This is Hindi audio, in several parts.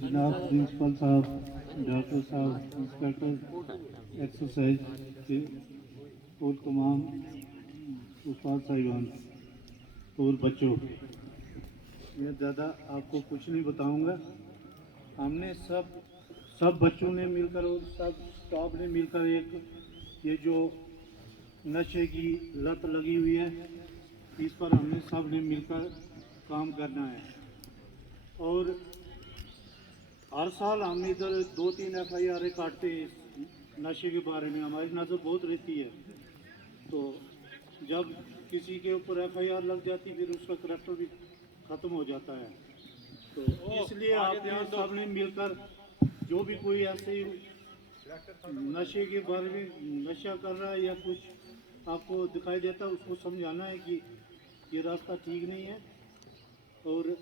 जनाब प्रिंसिपल साहब, डॉक्टर साहब, इंस्पेक्टर एक्सरसाइज के और तमाम उस्ताद साहिबान और बच्चों, मैं ज़्यादा आपको कुछ नहीं बताऊंगा। हमने सब बच्चों ने मिलकर और सब स्टाफ ने मिलकर एक ये जो नशे की लत लगी हुई है, इस पर हमने सब ने मिलकर काम करना है। और हर साल हम इधर 2-3 FIR काटते हैं इस नशे के बारे में, हमारी नज़र बहुत रहती है। तो जब किसी के ऊपर FIR लग जाती फिर उसका करैक्टर भी ख़त्म हो जाता है। तो इसलिए आपने सब ने मिलकर जो भी कोई ऐसे नशे के बारे में नशा कर रहा है या कुछ आपको दिखाई देता है, उसको समझाना है कि ये रास्ता ठीक नहीं है और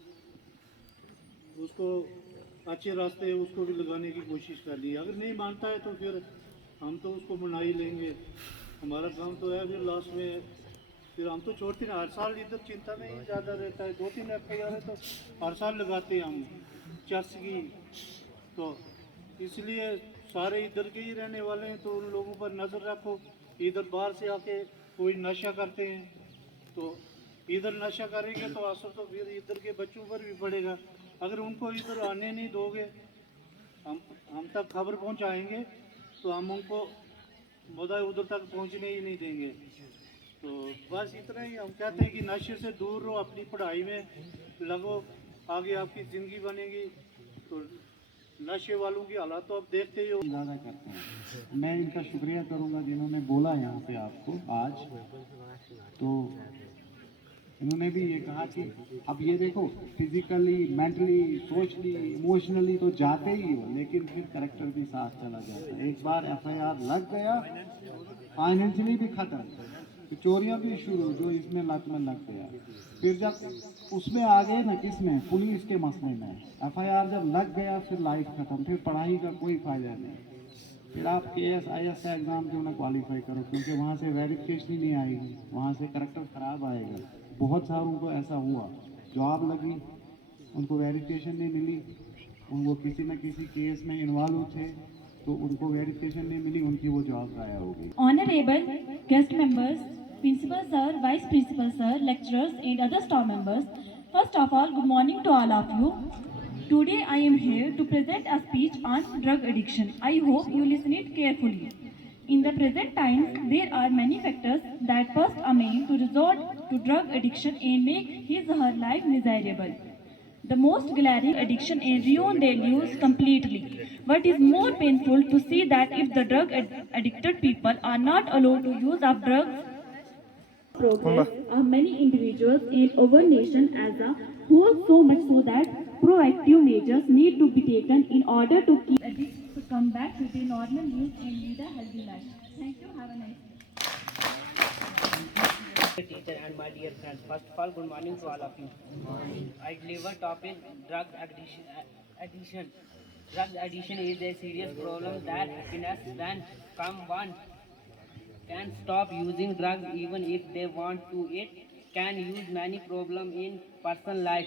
उसको अच्छे रास्ते उसको भी लगाने की कोशिश कर ली। अगर नहीं मानता है तो फिर हम तो उसको मना ही लेंगे, हमारा काम तो है। फिर लास्ट में फिर हम तो छोड़ते नहीं, हर साल इधर चिंता में ही ज़्यादा रहता है। 2-3 FIR है तो हर साल लगाते हैं हम चर्च की। तो इसलिए सारे इधर के ही रहने वाले हैं, तो उन लोगों पर नज़र रखो। इधर बाहर से आके कोई नशा करते हैं तो इधर नशा करेंगे तो असर तो फिर इधर के बच्चों पर भी पड़ेगा। अगर उनको इधर आने नहीं दोगे, हम तक खबर पहुंचाएंगे तो हम उनको मदा उधर तक पहुंचने ही नहीं देंगे। तो बस इतना ही हम कहते हैं कि नशे से दूर रहो, अपनी पढ़ाई में लगो, आगे आपकी ज़िंदगी बनेगी। तो नशे वालों की हालत तो आप देखते ही हो। ज़्यादा करते हैं। मैं इनका शुक्रिया करूंगा जिन्होंने बोला यहाँ पे आपको आज। तो इन्होंने भी ये कहा कि अब ये देखो, फिजिकली, मेंटली, सोशली, इमोशनली तो जाते ही हो, लेकिन फिर करेक्टर भी साथ चला जाता है। एक बार FIR लग गया, फाइनेंशियली भी खत्म, तो चोरियां भी शुरू जो इसमें लत में लग गया। फिर जब उसमें आ गए ना, किसमें, पुलिस के मसले में FIR जब लग गया फिर लाइफ खत्म, फिर पढ़ाई का कोई फायदा नहीं। फिर आप KS IS का एग्ज़ाम क्यों ना क्वालिफाई करो, क्योंकि वहाँ से वेरिफिकेशन ही नहीं आएगी, वहाँ से करेक्टर ख़राब आएगा। बहुत सारों को ऐसा हुआ, जॉब लगी उनको वेरिफिकेशन नहीं मिली, उनको किसी न किसी केस में इन्वॉल्व थे तो उनको वेरिफिकेशन नहीं मिली, उनकी वो जॉब गायब हो गई। Honorable guest members, Principal Sir, Vice Principal Sir, lecturers and other staff members, first of all, good morning to all of you. Today I am here to present a speech on drug addiction. I hope you listen it carefully. In the present times, there are many factors that push a man to resort to drug addiction and make his or her life miserable. The most glaring addiction and ruin their lives completely. What is more painful to see that if the drug addicted people are not allowed to use of drugs, progress of many individuals and our nation as a whole, so much so that proactive measures need to be taken in order to keep addicts to come back to their normal use and lead a healthy life. Thank you. Have a nice day. Teacher and my dear friends, first of all, good morning to all of you. I deliver topic drug addiction. Drug addiction is a serious problem that happens when someone can stop using drugs even if they want to. It can use many problems in personal life.